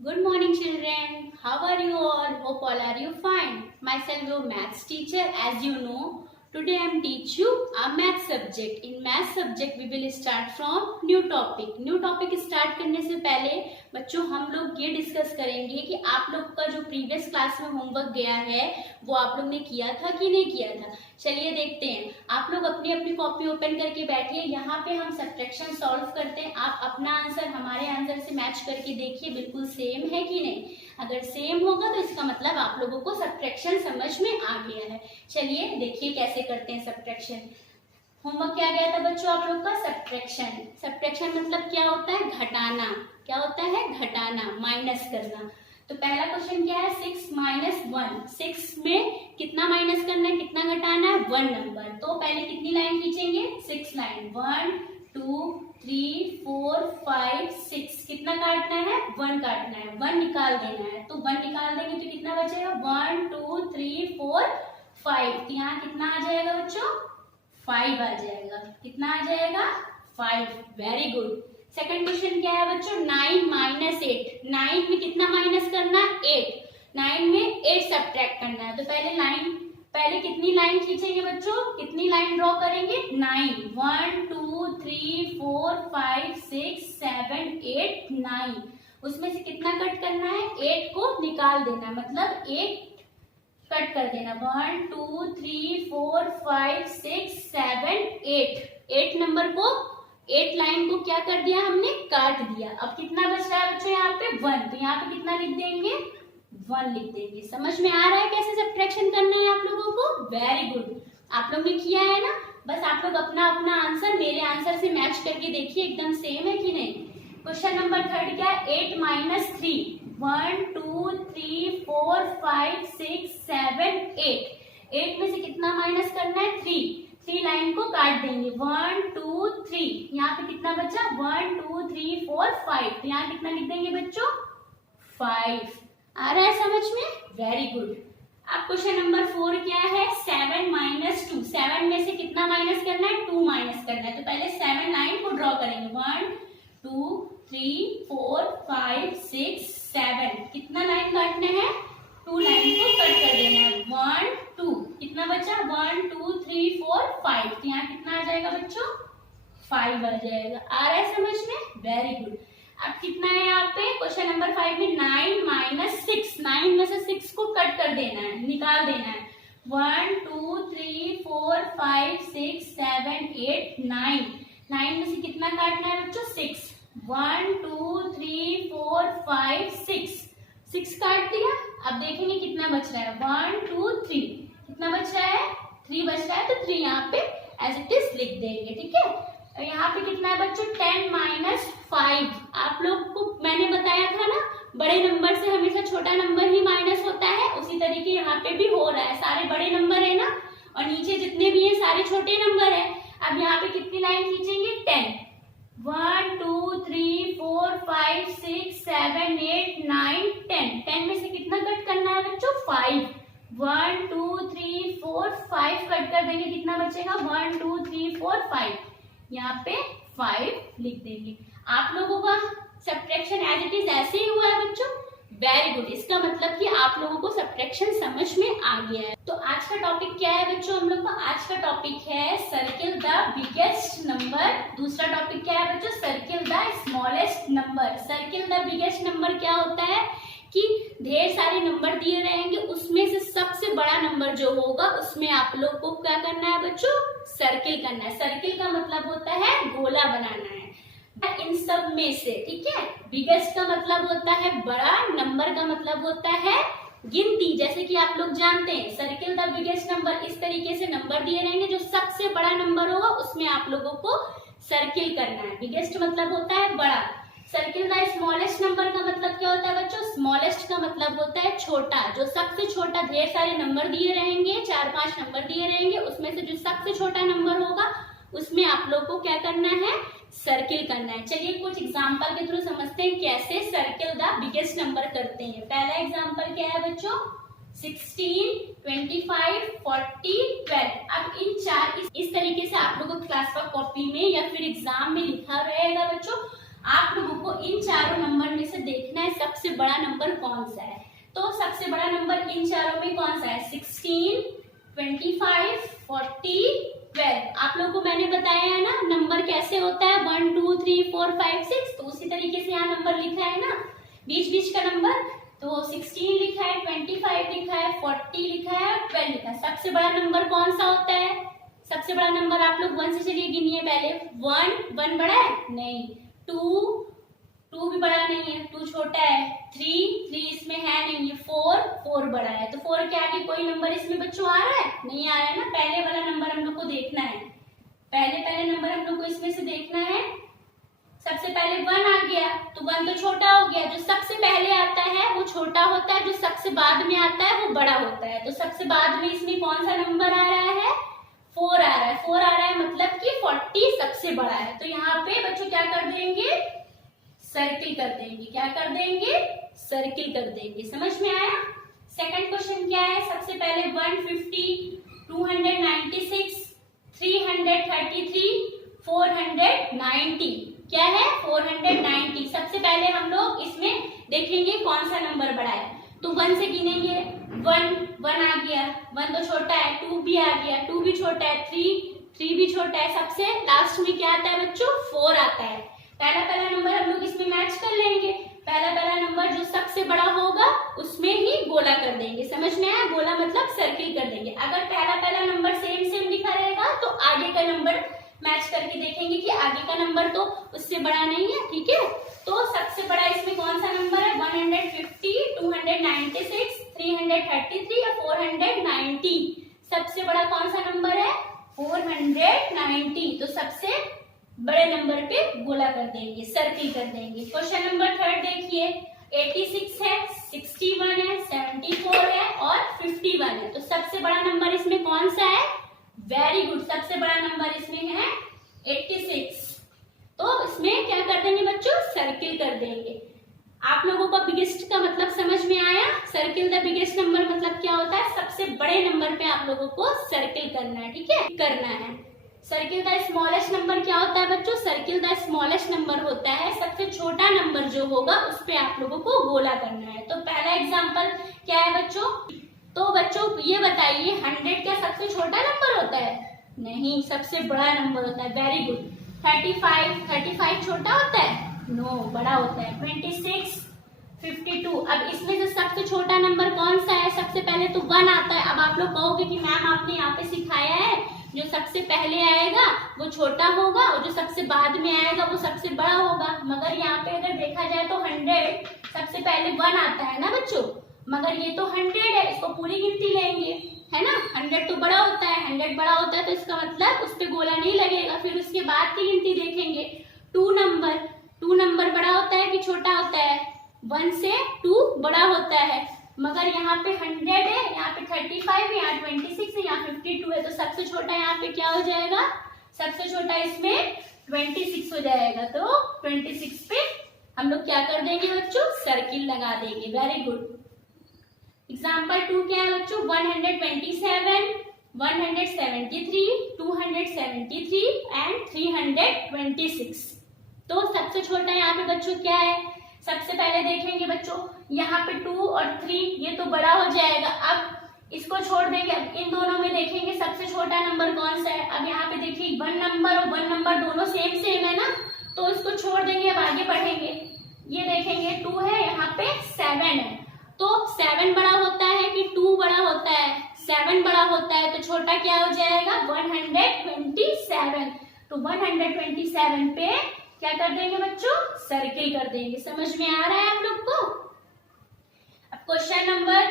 Good morning, children. How are you all? Hope all are you fine. Myself your maths teacher. As you know, today I am teach you a math subject. In math subject we will start from new topic. New topic start करने से पहले बच्चों हम लोग ये discuss करेंगे कि आप लोग का जो प्रीवियस क्लास में होमवर्क गया है वो आप लोग ने किया था कि नहीं किया था। चलिए देखते हैं। आप लोग अपनी अपनी कॉपी ओपन करके बैठिए। यहाँ पे हम सब्ट्रैक्शन सॉल्व करते हैं। आप अपना आंसर हमारे आंसर से मैच करके देखिए बिल्कुल सेम है कि नहीं। अगर सेम होगा तो इसका मतलब आप लोगों को सब्ट्रैक्शन समझ में आ गया है। चलिए देखिए कैसे करते हैं सब्ट्रैक्शन। होमवर्क क्या गया था बच्चों आप लोग का? सब्ट्रैक्शन। सब्ट्रैक्शन मतलब क्या होता है? घटाना। क्या होता है? घटाना, माइनस करना। तो पहला क्वेश्चन क्या है? 6 माइनस 1। 6 में कितना माइनस करना है, कितना घटाना है? 1 नंबर। तो पहले कितनी लाइन खींचेंगे? 6 लाइन। 1 2 3 4 5 6। कितना काटना है? 1 काटना है। 1 निकाल देना है। तो 1 निकाल देंगे तो कितना बचेगा? 1 2 3 4 5। तो यहाँ कितना आ जाएगा बच्चों? 5 आ जाएगा। कितना आ जाएगा? 5। Very good. सेकंड क्वेश्चन क्या है बच्चों? 9 माइनस 8। 9 में कितना माइनस करना है? 8। 9 में 8 सब्ट्रैक्ट करना है। तो पहले कितनी लाइन खींचेंगे बच्चों? कितनी लाइन ड्रॉ करेंगे? 9। 1 2 3 4 5 6 7 8 9। उसमें से कितना कट करना है? 8 को निकाल देना, मतलब 8 कट कर देना। 1 2 3 4 5 6 7 8। 8 नंबर को 8 लाइन को क्या कर दिया हमने? काट दिया। अब कितना बच रहा है बच्चों? यहाँ पे 1। तो यहाँ पे कितना लिख देंगे? 1 लिख देंगे। समझ में आ रहा है कैसे सब्ट्रैक्शन करना है आप लोगों को? Very good. आप लोग ने किया है ना। बस आप लोग अपना अपना आंसर मेरे आंसर से मैच करके देखिए एकदम सेम है कि नहीं। क्वेश्चन नंबर 3 क्या है? 8 माइनस 3। 1 2 3 4 5 6 7 8। 8 में से कितना माइनस करना है? 3। 3 लाइन को काट देंगे। 1 2 3। यहाँ पे कितना बचा? 1 2 3 4 5। तो यहाँ कितना लिख देंगे बच्चों? 5। आ रहा है समझ में? Very good. अब क्वेश्चन नंबर 4 क्या है? 7 माइनस 2। 7 में से कितना माइनस करना है? 2 माइनस करना है। तो पहले 7 लाइन को ड्रॉ करेंगे। 1 2 3 4 5 6 7। कितना लाइन काटना है? 2 लाइन को कट कर देना है। 1 2। कितना बचा? 1 2 3 4 5। तो यहाँ कितना आ जाएगा बच्चों? 5 आ जाएगा। आ रहा है समझ में? Very good. अब कितना है यहाँ पे? क्वेश्चन नंबर 5 में 9 माइनस 6। 9 में से 6 को कट कर देना है, निकाल देना है। 1 2 3 4 5 6 7 8 9। 9 में से कितना काटना है बच्चों? 6। 1 2 3 4 5 6। 6 काट दिया। अब देखेंगे कितना बच रहा है। 1 2 3। कितना बच रहा है? 3 बच रहा है। तो 3 यहाँ पे एज इट इज लिख देंगे। ठीक है। और यहाँ पे कितना है बच्चों? 10 माइनस 5। आप लोग को मैंने बताया था ना, बड़े नंबर से हमेशा छोटा नंबर ही माइनस होता है। उसी तरीके यहाँ पे भी हो रहा है। सारे बड़े नंबर है ना, और नीचे जितने भी हैं सारे छोटे नंबर है। अब यहाँ पे कितनी लाइन खींचेंगे? 10। 1 2 3 4 5 6 7 8 9 10। 10 में से कितना कट करना है बच्चों? 5। 1 2 3 4 5 कट कर देंगे। कितना बचेगा? 1 2 3 4 5। यहाँ पे 5 लिख देंगे। आप लोगों का सब्ट्रैक्शन एज इट इज ऐसे ही हुआ है बच्चों। Very good. इसका मतलब कि आप लोगों को सब्ट्रैक्शन समझ में आ गया है। तो आज का टॉपिक क्या है बच्चों? हम लोग का आज का टॉपिक है सर्किल द बिगेस्ट नंबर। दूसरा टॉपिक क्या है बच्चों? Circle the smallest number. Circle the biggest number क्या होता है कि ढेर सारे नंबर दिए रहेंगे, उसमें से सबसे बड़ा नंबर जो होगा उसमें आप लोग को क्या करना है बच्चों? सर्किल करना है। सर्किल का मतलब होता है गोला बनाना है इन सब में से। ठीक है। बिगेस्ट का मतलब होता है बड़ा, नंबर का मतलब होता है गिनती। जैसे कि आप लोग जानते हैं सर्किल द बिगेस्ट नंबर, इस तरीके से नंबर दिए रहेंगे, जो सबसे बड़ा नंबर होगा उसमें आप लोगों को सर्किल करना है। बिगेस्ट मतलब होता है बड़ा। सर्किल द स्मॉलेस्ट नंबर का मतलब क्या होता है बच्चों? स्मॉलेस्ट का मतलब होता है छोटा। जो सबसे छोटा, ढेर सारे नंबर दिए रहेंगे, 4-5 नंबर दिए रहेंगे, उसमें से जो सबसे छोटा नंबर होगा उसमें आप लोग को क्या करना है? सर्किल करना है। चलिए कुछ एग्जांपल के थ्रू समझते हैं कैसे सर्किल द बिगेस्ट नंबर करते हैं। पहला एग्जांपल क्या है बच्चों? 16 25 40 12। अब इन चार इस तरीके से आप लोगों को क्लास का कॉपी में या फिर एग्जाम में लिखा रहेगा बच्चों। आप लोगों को इन चारों नंबर में से देखना है सबसे बड़ा नंबर कौन सा है। तो सबसे बड़ा नंबर इन चारों में कौन सा है, 16, 25, 40, 12। आप लोगों को मैंने बताया है ना नंबर कैसे होता है, 1 2 3 4 5 6। तो उसी तरीके से यहाँ नंबर लिखा है ना बीच बीच का नंबर। तो 16 लिखा है, 25 लिखा है, 40 लिखा है, 12 लिखा है। सबसे बड़ा नंबर कौन सा होता है, सबसे बड़ा नंबर आप लोग 1 से चलिए गिनिए पहले। 1 बड़ा है नहीं, 2 भी बड़ा नहीं है, 2 छोटा है, 3 इसमें है नहीं, ये 4 बड़ा है। तो 4 के आगे कोई नंबर इसमें बच्चों आ रहा है, नहीं आ रहा है ना। पहले वाला नंबर हम लोग को देखना है, पहले नंबर हम लोग को इसमें से देखना है। सबसे पहले 1 आ गया, तो 1 तो छोटा हो गया। जो सबसे पहले आता है वो छोटा होता है, जो सबसे बाद में आता है वो बड़ा होता है। तो सबसे बाद में इसमें कौन सा नंबर आ रहा है, 4 आ रहा है। 4 आ रहा है मतलब कि 40 सबसे बड़ा है। तो यहाँ पे बच्चों क्या कर देंगे, सर्किल कर देंगे। क्या कर देंगे, सर्किल कर देंगे। समझ में आया। सेकंड क्वेश्चन क्या है, सबसे पहले 150, 296, 333, 490। क्या है, 490। सबसे पहले हम लोग इसमें देखेंगे कौन सा नंबर बड़ा है। तो 1 से गिनेंगे, 1 आ गया, 1 तो छोटा है, 2 भी आ गया, 2 भी छोटा है, 3 भी छोटा है। सबसे लास्ट में क्या आता है बच्चों, 4 आता है। पहला नंबर हम लोग इसमें मैच कर लेंगे। पहला नंबर जो सबसे बड़ा होगा उसमें ही गोला कर देंगे। समझ में आया, गोला मतलब सर्किल कर देंगे। अगर पहला नंबर सेम लिखा रहेगा तो आगे का नंबर मैच करके देखेंगे कि आगे का नंबर तो उससे बड़ा नहीं है। ठीक है, तो सबसे बड़ा इसमें कौन सा नंबर है, 150, 296, 333 या 490। सबसे बड़ा कौन सा नंबर है, 490। तो सबसे बड़े नंबर पे गोला कर देंगे, सर्किल कर देंगे। क्वेश्चन नंबर 3 देखिए, 86 है, 61 है, 74 है और 51 है। तो सबसे बड़ा नंबर इसमें कौन सा है, वेरी गुड, सबसे बड़ा नंबर इसमें है 86। तो इसमें क्या कर देंगे बच्चों, सर्किल कर देंगे। आप लोगों को बिगेस्ट का मतलब समझ में आया। सर्किल द बिगेस्ट नंबर मतलब क्या होता है, सबसे बड़े नंबर पे आप लोगों को सर्किल करना है। ठीक है, करना है। सर्किल द स्मॉलेस्ट नंबर क्या होता है बच्चों, सर्किल द स्मॉलेस्ट नंबर होता है सबसे छोटा नंबर जो होगा उस पे आप लोगों को गोला करना है। तो पहला एग्जांपल क्या है बच्चों, तो बच्चों ये बताइए 100 क्या सबसे छोटा नंबर होता है, नहीं, सबसे बड़ा नंबर होता है। Very good. 35 छोटा होता है, नो, बड़ा होता है। 26, 52। अब इसमें से सबसे छोटा नंबर कौन सा है, सबसे पहले तो 1 आता है। अब आप लोग कहोगे कि मैम आपने यहाँ पे सिखाया है जो सबसे पहले आएगा वो छोटा होगा और जो सबसे बाद में आएगा वो सबसे बड़ा होगा। मगर यहाँ पे अगर देखा जाए तो 100 सबसे पहले 1 आता है ना बच्चों, मगर ये तो 100 है, इसको पूरी गिनती लेंगे, है ना। 100 तो बड़ा होता है, 100 बड़ा होता है तो इसका मतलब उस पे गोला नहीं लगेगा। फिर उसके बाद की गिनती देखेंगे। 2 नंबर बड़ा होता है कि छोटा होता है, 1 से 2 बड़ा होता है। मगर यहाँ पे 100 है, यहाँ पे 35 है, यहाँ 26 है, यहाँ 52 है। तो सबसे छोटा यहाँ पे क्या हो जाएगा, सबसे छोटा इसमें 26 हो जाएगा। तो 26 पे हम लोग क्या कर देंगे बच्चों, सर्किल लगा देंगे। Very good. एग्जाम्पल 2 क्या है बच्चों, 127, 173, 273 एंड 326। तो सबसे छोटा यहाँ पे बच्चों क्या है, सबसे पहले देखेंगे बच्चों यहाँ पे 2 और 3 ये तो बड़ा हो जाएगा। अब इसको छोड़ देंगे, अब इन दोनों में देखेंगे सबसे छोटा नंबर कौन सा है। अब यहाँ पे देखिए 1 नंबर और 1 नंबर दोनों सेम है ना, तो इसको छोड़ देंगे। अब आगे बढ़ेंगे, ये देखेंगे 2 है, यहाँ पे 7 है। तो 7 बड़ा होता है कि 2 बड़ा होता है, 7 बड़ा होता है। तो छोटा क्या हो जाएगा, 127। तो 127 पे क्या कर देंगे बच्चों, सर्किल कर देंगे। समझ में आ रहा है आप लोग को। अब क्वेश्चन नंबर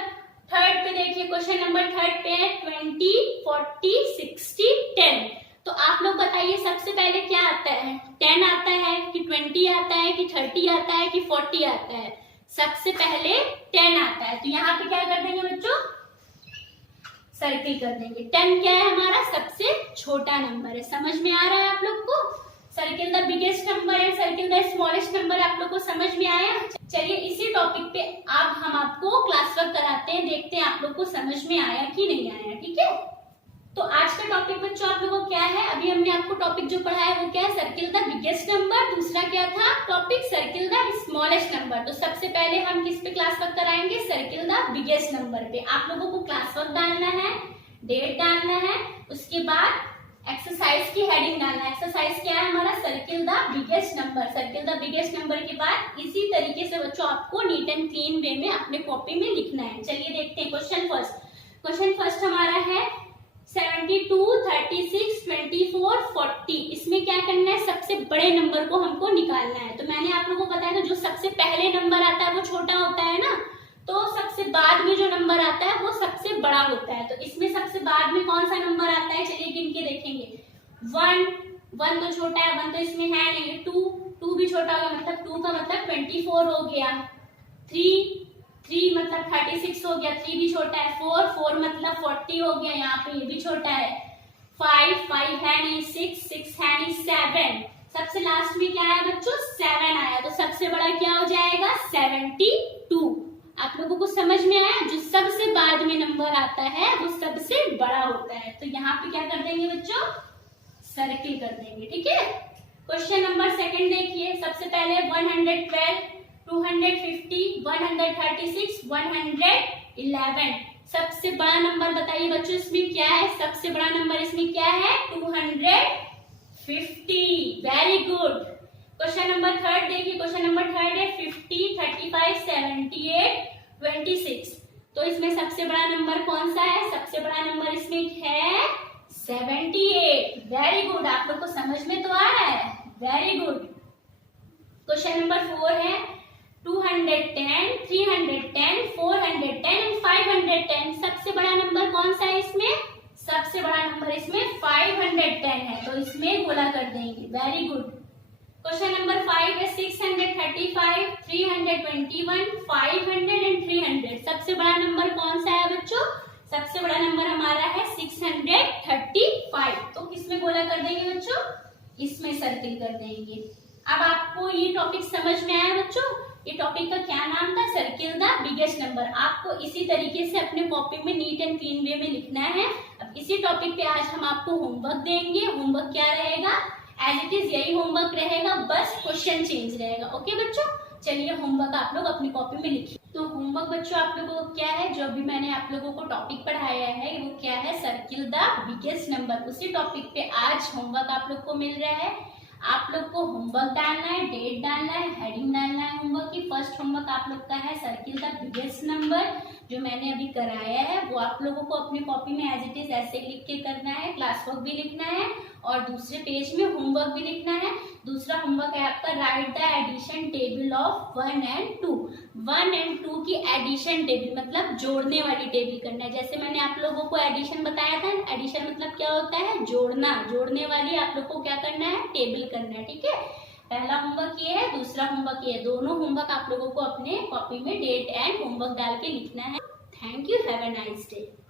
3 पे देखिए, क्वेश्चन नंबर 3 पे है 20, 40, 60, 10। तो आप लोग बताइए सबसे पहले क्या आता है, 10 आता है कि 20 आता है कि 30 आता है कि 40 आता है। सबसे पहले 10 आता है, तो यहाँ पे क्या कर देंगे बच्चों, सर्किल कर देंगे। 10 क्या है हमारा, सबसे छोटा नंबर है। समझ में आ रहा है आप लोग को। सर्किल द बिगेस्ट नंबर है, सर्किल द स्मॉलेस्ट नंबर आप लोग को समझ में आया। चलिए इसी टॉपिक पे अब हम आपको क्लास वर्क कराते हैं, देखते हैं आप लोग को समझ में आया कि नहीं आया। ठीक है, तो आज का टॉपिक बच्चों आप लोगों को क्या है, अभी हमने आपको टॉपिक जो पढ़ा है वो क्या है, सर्किल द बिगेस्ट नंबर। दूसरा क्या था topic, circle the smallest number. तो सबसे पहले हम किस पे क्लास वर्क कराएंगे, सर्किल द बिगेस्ट नंबर पे। आप लोगों को क्लास वर्क डालना है, डेट डालना है, उसके बाद एक्सरसाइज की हेडिंग डालना है। एक्सरसाइज क्या है हमारा, circle the biggest number. Circle the biggest number के बाद इसी तरीके से बच्चों आपको नीट एंड क्लीन वे में अपने कॉपी में लिखना है। चलिए देखते हैं क्वेश्चन फर्स्ट हमारा है 72, 36, 24, 40। इसमें क्या करना है, सबसे बड़े नंबर को हमको निकालना है। तो मैंने आप लोगों को बताया था जो सबसे पहले नंबर आता है वो छोटा होता है ना, तो सबसे बाद में जो नंबर आता है वो सबसे बड़ा होता है। तो इसमें सबसे बाद में कौन सा नंबर आता है, चलिए गिन के देखेंगे। 1 तो छोटा है, 1 तो इसमें है नहीं। 2 भी छोटा होगा, मतलब 2 का मतलब 24 हो गया। 3 मतलब 36 हो गया, 3 भी छोटा है। 4 मतलब 40 हो गया, यहाँ पे ये भी छोटा है। 5 है नहीं। 6 है नहीं। 7 सबसे लास्ट में क्या है बच्चों, 7 आया, तो सबसे बड़ा क्या हो जाएगा, 72। आप लोगों को समझ में आया, जो सबसे बाद में नंबर आता है वो सबसे बड़ा होता है। तो यहाँ पे क्या कर देंगे बच्चों, सर्किल कर देंगे, ठीक है। क्वेश्चन नंबर सेकंड देखिए, सबसे पहले 112, 250, 136, 111। सबसे बड़ा नंबर बताइए बच्चों इसमें क्या है, सबसे बड़ा नंबर इसमें क्या है, 250। Very good. Question number third देखिए, क्वेश्चन नंबर थर्ड है 50, 35, 78, 26। तो इसमें सबसे बड़ा नंबर कौन सा है, सबसे बड़ा नंबर इसमें है 78। वेरी गुड, आप लोग को समझ में तो आ रहा है, वेरी गुड। क्वेश्चन नंबर 4 है 210, 310, 410 एंड 510। सबसे बड़ा नंबर कौन सा है इसमें, सबसे बड़ा नंबर इसमें 510 है, तो इसमें गोला कर देंगे। Very good. क्वेश्चन नंबर 5 है 635, 321, 500 एंड 300। सबसे बड़ा नंबर कौन सा है बच्चों, सबसे बड़ा नंबर हमारा है 635। तो किसमें गोला कर देंगे बच्चों, इसमें सर्किल कर देंगे। अब आपको ये टॉपिक समझ में आया बच्चों, ये टॉपिक का क्या नाम था, सर्किल द बिगेस्ट नंबर। आपको इसी तरीके से अपने कॉपी में नीट एंड क्लीन वे में लिखना है। अब इसी टॉपिक पे आज हम आपको होमवर्क देंगे। होमवर्क क्या रहेगा, एज इट इज यही होमवर्क रहेगा, बस क्वेश्चन चेंज रहेगा। ओके बच्चों, चलिए होमवर्क आप लोग अपनी कॉपी में लिखिए। तो होमवर्क बच्चों आप लोगों को क्या है, जो भी मैंने आप लोगों को टॉपिक पढ़ाया है वो क्या है, सर्किल द बिगेस्ट नंबर। उसी टॉपिक पे आज होमवर्क आप लोग को मिल रहा है। आप लोग को होमवर्क डालना है, डेट डालना है, हेडिंग डालना है होमवर्क की। फर्स्ट होमवर्क आप लोग का है सर्किल द बिगेस्ट नंबर, जो मैंने अभी कराया है वो आप लोगों को अपनी कॉपी में एज इट इज ऐसे लिख के करना है। क्लास वर्क भी लिखना है और दूसरे पेज में होमवर्क भी लिखना है। दूसरा होमवर्क है आपका write the addition table of 1 and 2। 1 and 2 की एडिशन टेबल मतलब जोड़ने वाली टेबल करना है। जैसे मैंने आप लोगों को एडिशन बताया था, एडिशन मतलब क्या होता है, जोड़ना। जोड़ने वाली आप लोग को क्या करना है, टेबल करना है, ठीक है। पहला होमवर्क ये है, दूसरा होमवर्क ये है। दोनों होमवर्क आप लोगों को अपने कॉपी में डेट एंड होमवर्क डाल के लिखना है। Thank you, have a nice day.